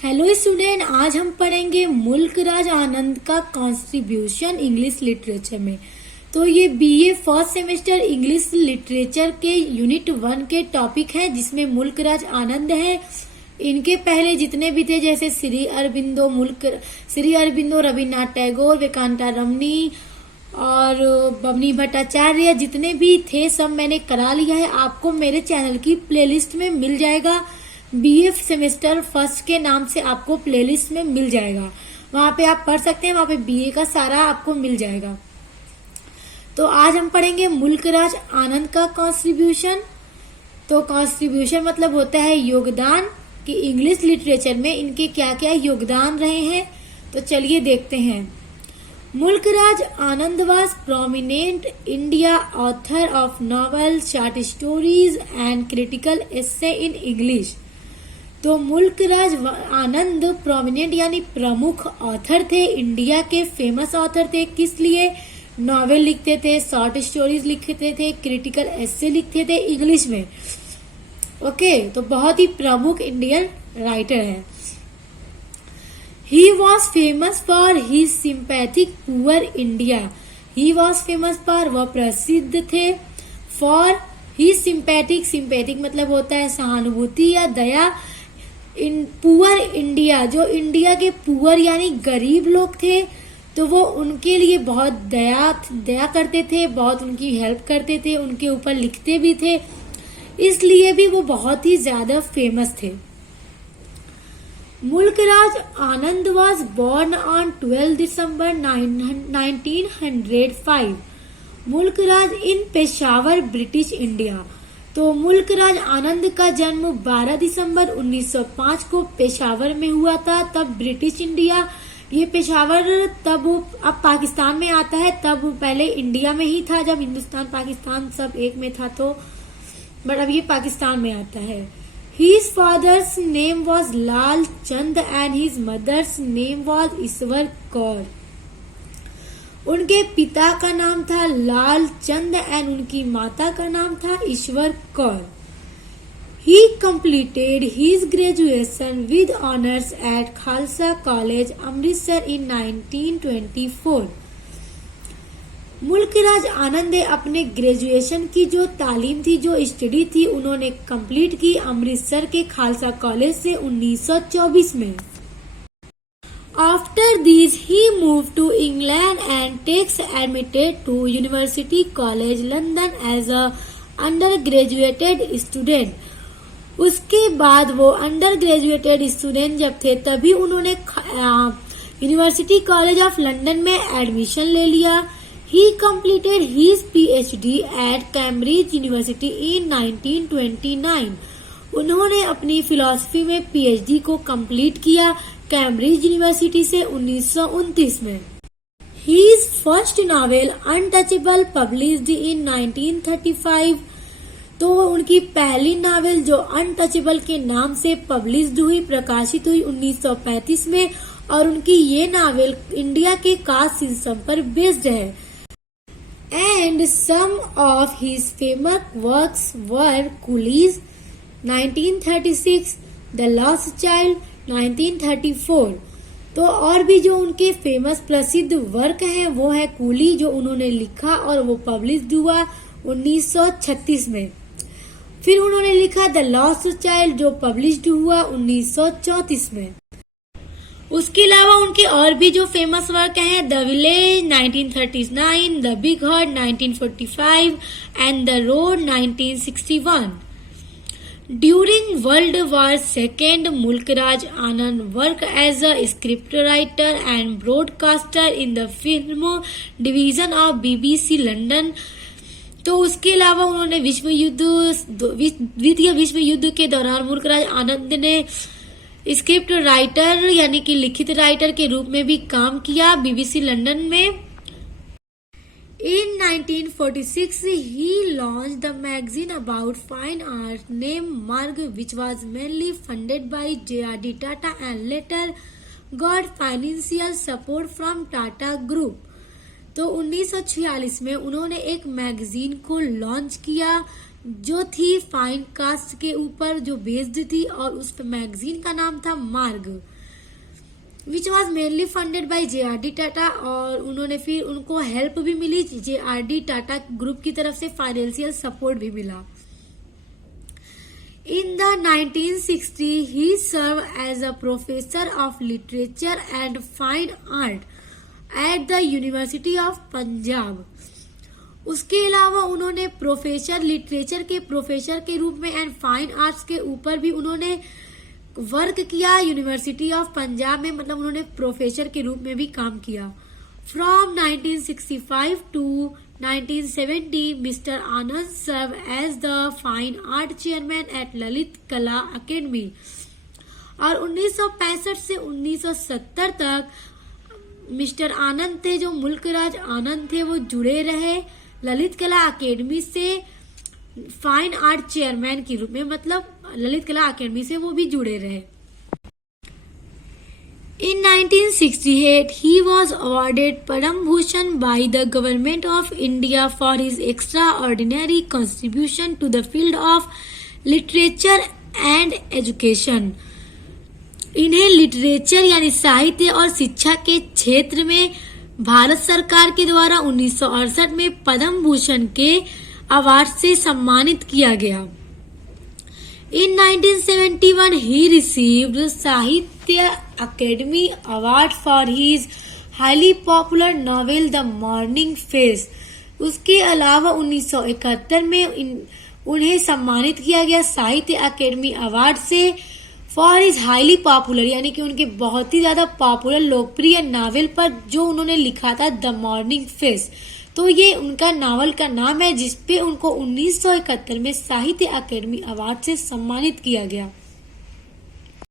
Hello student, आज हम पढ़ेंगे मुल्क राज आनंद का कॉन्ट्रीब्यूशन इंग्लिश लिटरेचर में। तो ये BA first semester English literature के यूनिट 1 के टॉपिक है, जिसमें मुल्क राज आनंद है। इनके पहले जितने भी थे, जैसे श्री अरबिंदो, रविन्द्रनाथ टैगोर, विवेकानंद रमनी और बबनी भट्टाचार्य, जितने भी थे सब मैंने करा लिया है। आपको मेरे चैनल की प्लेलिस्ट में मिल जाएगा। बीए सेमेस्टर फर्स्ट के नाम से आपको प्लेलिस्ट में मिल जाएगा, वहां पे आप पढ़ सकते हैं। वहां पे बीए का सारा आपको मिल जाएगा। तो आज हम पढ़ेंगे मुल्क राज आनंद का कॉन्ट्रीब्यूशन। तो कॉन्ट्रीब्यूशन मतलब होता है योगदान, कि इंग्लिश लिटरेचर में इनके क्या क्या योगदान रहे हैं। तो चलिए देखते हैं। Mulk Raj Anand was prominent India author of novel, short stories and critical essay in English. तो मुल्क राज आनंद प्रोमिनेंट यानी प्रमुख ऑथर थे, इंडिया के फेमस ऑथर थे। किस लिए? नॉवेल लिखते थे, शॉर्ट स्टोरीज लिखते थे, क्रिटिकल एसे लिखते थे इंग्लिश में। ओके, तो बहुत ही प्रमुख इंडियन राइटर है। He was famous for his sympathetic poor India. He was famous for, वह प्रसिद्ध थे, for his sympathetic मतलब होता है सहानुभूति या दया। इन पुअर इंडिया, जो इंडिया के पुअर यानी गरीब लोग थे, तो वो उनके लिए बहुत दया करते थे, बहुत उनकी हेल्प करते थे, उनके ऊपर लिखते भी थे, इसलिए भी वो बहुत ही ज्यादा फेमस थे। मुल्क राज आनंद was born on 12 दिसंबर 1905। मुल्क राज इन पेशावर, ब्रिटिश इंडिया। तो मुल्क राज आनंद का जन्म 12 दिसंबर 1905 को पेशावर में हुआ था। तब ब्रिटिश इंडिया, ये पेशावर तब अब पाकिस्तान में आता है, तब पहले इंडिया में ही था, जब हिंदुस्तान पाकिस्तान सब एक में था। तो बट अब ये पाकिस्तान में आता है। His father's name was Lal Chand and his mother's name was ईश्वर कौर। उनके पिता का नाम था लाल चंद एंड उनकी माता का नाम था Ishwar Kaur. He completed his graduation with honors at Khalsa college Amritsar in 1924। मुल्क राज आनंद ने अपने ग्रेजुएशन की जो तालीम थी, जो स्टडी थी, उन्होंने कंप्लीट की अमृतसर के खालसा कॉलेज से 1924 में। After this, he moved to England and takes admitted to University College London as a undergraduate student। उसके बाद वो अंडर ग्रेजुएटेड स्टूडेंट जब थे, तभी उन्होंने यूनिवर्सिटी कॉलेज ऑफ लंदन में एडमिशन ले लिया। He completed his PhD at Cambridge University in 1929। उन्होंने अपनी फिलॉसफी में PhD को कंप्लीट किया कैम्ब्रिज यूनिवर्सिटी से 1929 में। His first novel Untouchable published in 1935। तो उनकी पहली नावल जो अनटचेबल के नाम से पब्लिश्ड हुई, प्रकाशित हुई 1935 में, और उनकी ये नावल इंडिया के कास्ट सिस्टम पर बेस्ड है। And some of his famous works were Coolies 1936, The Lost Child 1934। तो और भी जो उनके फेमस प्रसिद्ध वर्क हैं वो है कूली, जो उन्होंने लिखा और वो पब्लिश्ड हुआ 1936 में। फिर उन्होंने लिखा द लॉस्ट चाइल्ड, जो पब्लिश्ड हुआ 1934 में। उसके अलावा उनके और भी जो फेमस वर्क हैं, the village 1939, the big heart 1945 and the road 1961। During world war second, Mulk Raj Anand work as a script writer and broadcaster in the film division of BBC London. तो उसके अलावा उन्होंने द्वितीय विश्व युद्ध के दौरान मुल्क राज आनंद ने स्क्रिप्ट राइटर यानी कि लिखित राइटर के रूप में भी काम किया BBC लंदन में। In 1946, he launched the magazine about fine art named Marg, which was mainly funded by J.R.D. Tata and later got financial support from Tata Group। तो 1946 में उन्होंने एक मैगजीन को लॉन्च किया जो थी फाइन कास्ट के ऊपर जो बेस्ड थी, और उस मैगजीन का नाम था मार्ग, which was mainly funded by JRD Tata. और उन्होंने फिर उनको हेल्प भी मिली, JRD टाटा ग्रुप की तरफ से फाइनेंशियल सपोर्ट भी मिला। In the 1960s, he served as a professor of literature and fine art at the University of Punjab. उसके अलावा उन्होंने प्रोफेसर लिटरेचर के प्रोफेसर के रूप में एंड फाइन आर्ट्स के ऊपर भी उन्होंने वर्क किया यूनिवर्सिटी ऑफ पंजाब में, मतलब उन्होंने प्रोफेसर के रूप में भी काम किया। From 1965 to 1970, Mr. Anand served as the Fine Art Chairman at Lalit Kala Academy। और 1965 से 1970 तक मिस्टर आनंद थे, जो मुल्कराज आनंद थे, वो जुड़े रहे ललित कला अकेडमी से फाइन आर्ट चेयरमैन के रूप में, मतलब ललित कला अकेडमी से वो भी जुड़े रहे। In 1968, he was awarded Padam Bhushan by the Government of India for his extraordinary contribution to the field of literature and education। इन्हें लिटरेचर यानी साहित्य और शिक्षा के क्षेत्र में भारत सरकार के द्वारा 1968 में पद्म भूषण के अवार्ड से सम्मानित किया गया। In 1971, he received Sahitya Academy Award for his highly popular novel The Morning Face। उसके अलावा 1971 में उन्हें सम्मानित किया गया साहित्य अकेडमी अवार्ड से फॉर हिज हाईली पॉपुलर, यानी कि उनके बहुत ही ज्यादा पॉपुलर लोकप्रिय नावल पर जो उन्होंने लिखा था द मॉर्निंग फेस। तो ये उनका नावल का नाम है जिसपे उनको 1971 में साहित्य अकेडमी अवार्ड से सम्मानित किया गया।